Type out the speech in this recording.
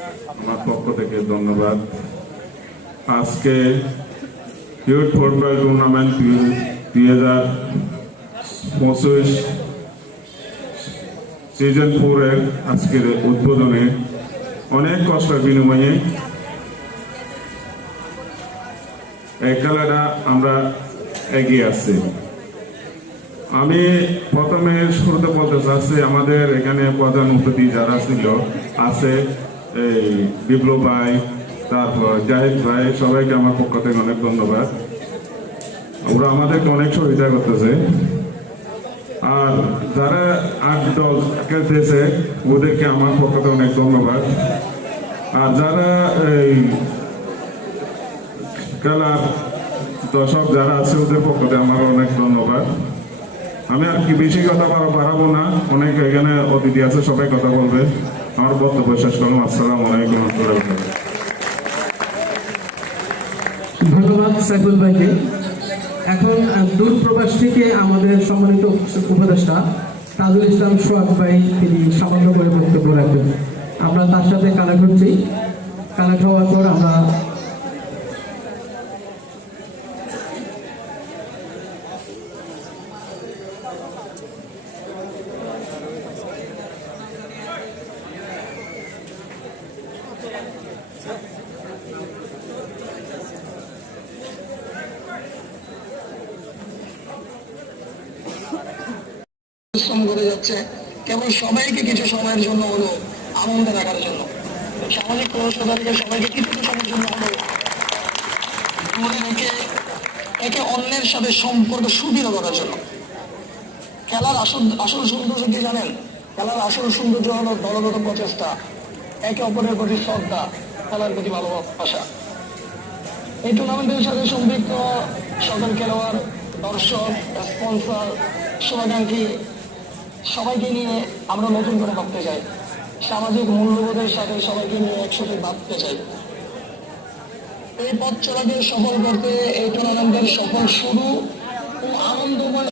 আমার পক্ষ থেকে ধন্যবাদ। আজকে ইউথ ফুটবল টুর্নামেন্ট 2025 সিজন 4 এর আজকের উদ্বোধনে অনেক কষ্টের বিনিময়ে এই খেলাটা আমরা এগিয়ে আসছি। আমি প্রথমে শুরুতে বলতে চাচ্ছি, আমাদের এখানে প্রধান অতিথি যারা ছিল আছে, এই বিপ্লব ভাই, তারপর জাহিদ ভাই, সবাইকে আমার পক্ষ থেকে অনেক ধন্যবাদ। ওরা আমাদেরকে অনেক সহযোগিতা করতেছে। আর যারা 8 দল খেলতেছে ওদেরকে আমার পক্ষ থেকে অনেক ধন্যবাদ। আর যারা এই খেলার দর্শক যারা আছে ওদের পক্ষ থেকে আমার অনেক ধন্যবাদ। আমি আর কি বেশি কথা বাড়াবো না, অনেক এখানে অতিথি আছে, সবাই কথা বলবে। আমার বক্তব্য শেষ করলাম। আসসালামু আলাইকুম। ধন্যবাদ সাইফুল ভাইকে। এখন দূর প্রবাস থেকে আমাদের সম্মানিত উপদেষ্টা তাজুল ইসলাম সোহাগ ভাই তিনি সামান্য করে বক্তব্য রাখবেন। আমরা তার সাথে কানেক্ট হচ্ছি। কানেক্ট হওয়ার পর আমরা পরিশ্রম করে যাচ্ছে কেবল সবাইকে কিছু সময়ের জন্য হলো আনন্দে রাখার জন্য, সামাজিক প্রবেশকারীকে সবাইকে কিছু সময়ের জন্য হলো মনে রেখে একে অন্যের সাথে সম্পর্ক সুদৃঢ় করার জন্য। খেলার আসল সৌন্দর্য কি জানেন? খেলার আসল সৌন্দর্য হলো দলগত প্রচেষ্টা, একে অপরের প্রতি শ্রদ্ধা, খেলার প্রতি ভালোবাসা। এই টুর্নামেন্টের সাথে সম্পৃক্ত সকল খেলোয়াড়, দর্শক, স্পন্সর, শুভাকাঙ্ক্ষী সবাইকে নিয়ে আমরা নতুন করে ভাবতে চাই। সামাজিক মূল্যবোধের সাথে সবাইকে নিয়ে একসাথে ভাবতে চাই। এই পথ চলাকে সফল করতে এই টুর্নামেন্টের সফল শুরু ও আনন্দময়